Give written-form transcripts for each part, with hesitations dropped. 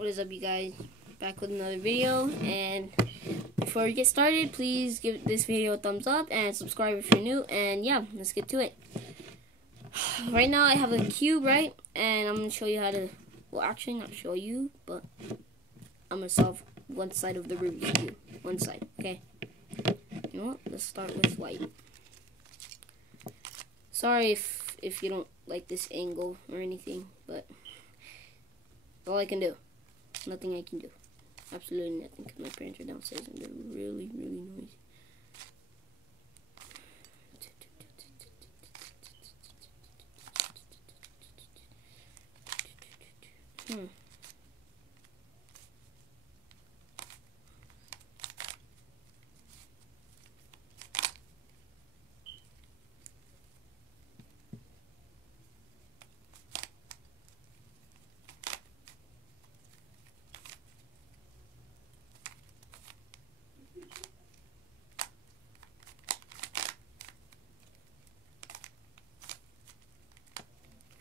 What is up, you guys? Back with another video, and before we get started, please give this video a thumbs up and subscribe if you're new, and yeah, let's get to it. Right now I have a cube, right? And I'm going to show you how to, well, actually not show you, but I'm going to solve one side of the Rubik's cube. One side, okay? You know what? Let's start with white. Sorry if you don't like this angle or anything, but all I can do. Nothing I can do. Absolutely nothing, because my parents are downstairs and they're really, really noisy.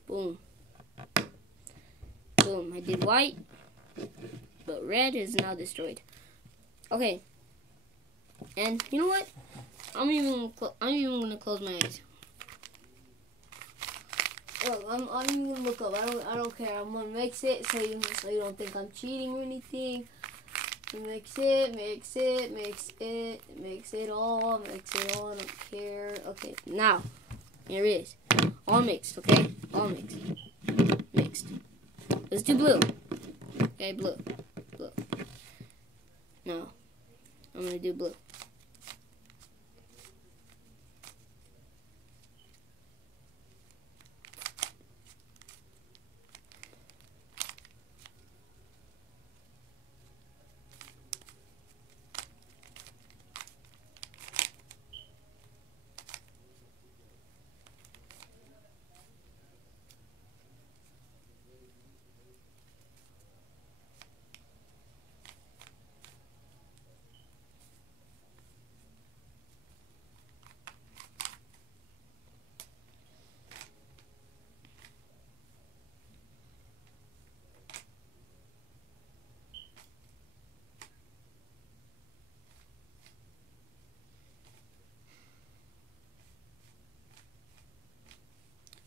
Boom. Boom. I did white, but red is now destroyed. Okay. And you know what? I'm even gonna close my eyes. Look, I'm even gonna look up. I don't care. I'm gonna mix it so you don't think I'm cheating or anything. Mix it all. I don't care. Okay, now here it is. All mixed, okay? All mixed. Mixed. Let's do blue. Okay, blue. Blue. No. I'm gonna do blue.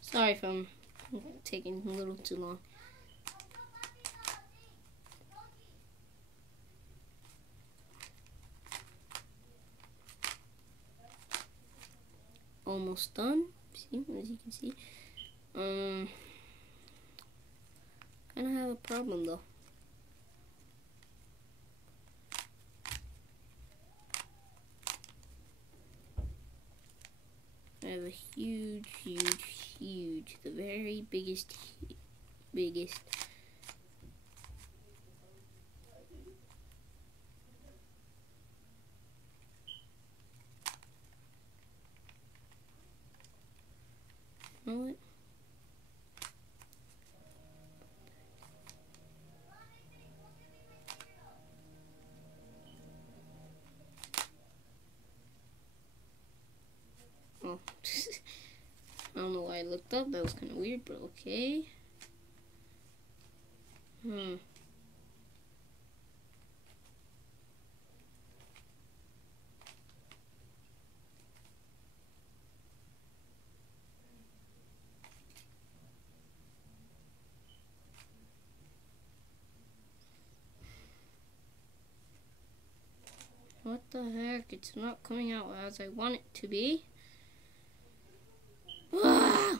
Sorry if I'm taking a little too long. Almost done. See, as you can see. Kind of have a problem though. I have a huge, the very biggest. You know what? Oh. I don't know why I looked up. That was kind of weird, but okay. What the heck? It's not coming out as I want it to be. Ah!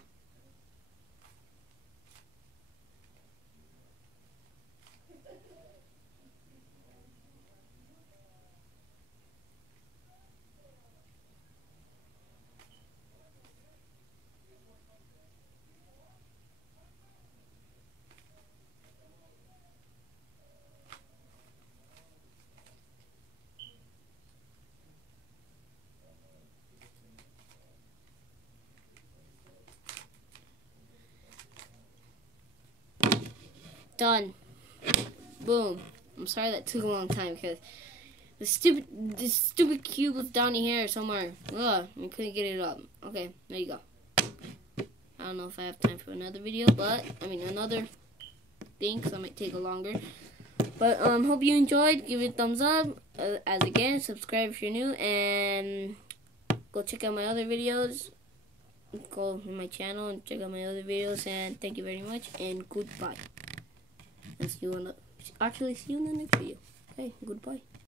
Done. Boom. I'm sorry that took a long time because this stupid cube was down here somewhere. Ugh, I couldn't get it up. Okay, there you go. I don't know if I have time for another video, but I mean another thing, because I might take a longer. But hope you enjoyed. Give it a thumbs up. As again, subscribe if you're new, and go check out my other videos. Go to my channel and check out my other videos. And thank you very much. And goodbye. And see you in the next video. Okay, goodbye.